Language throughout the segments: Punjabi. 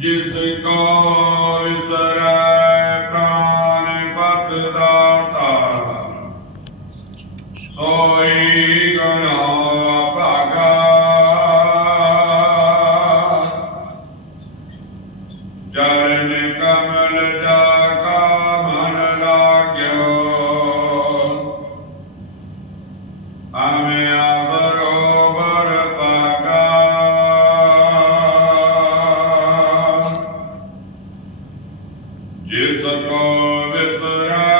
ਜਿਸ ਕੋ ਵਿਸਰੈ ਪ੍ਰਾਨ ਪਤ ਦਾਤਾ ਸੋਈ ਕਮਲ ਜਾਗਾ ਮਨ ਲਾਗਿਓ। ਆਮੇ ਆਵਰੋ ਬਰ ਪਾਗਾ ਜਿਸ ਕੋ ਵਿਸਰਾ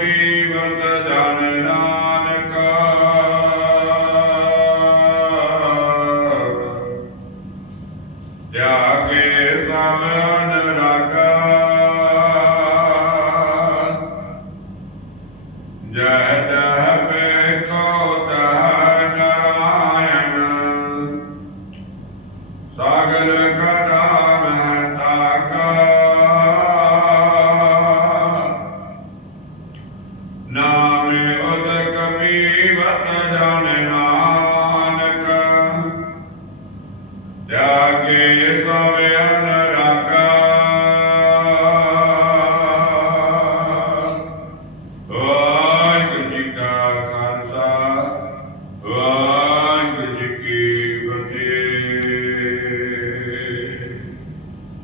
ਕੀਮਤ ਜਨ ਨਾਨਕ। ਜਾ ਕੇ ਸਭ ਅਨਰਾਗਾ। ਜੈ ਤਹ ਪੇ ਕੋ ਤਹ ਨਾਰਾਇਣ। ਸਾਗਰ ਕਰ ਰਾਖੇ ਸਭਿਆ ਨ ਰਾਖਾ।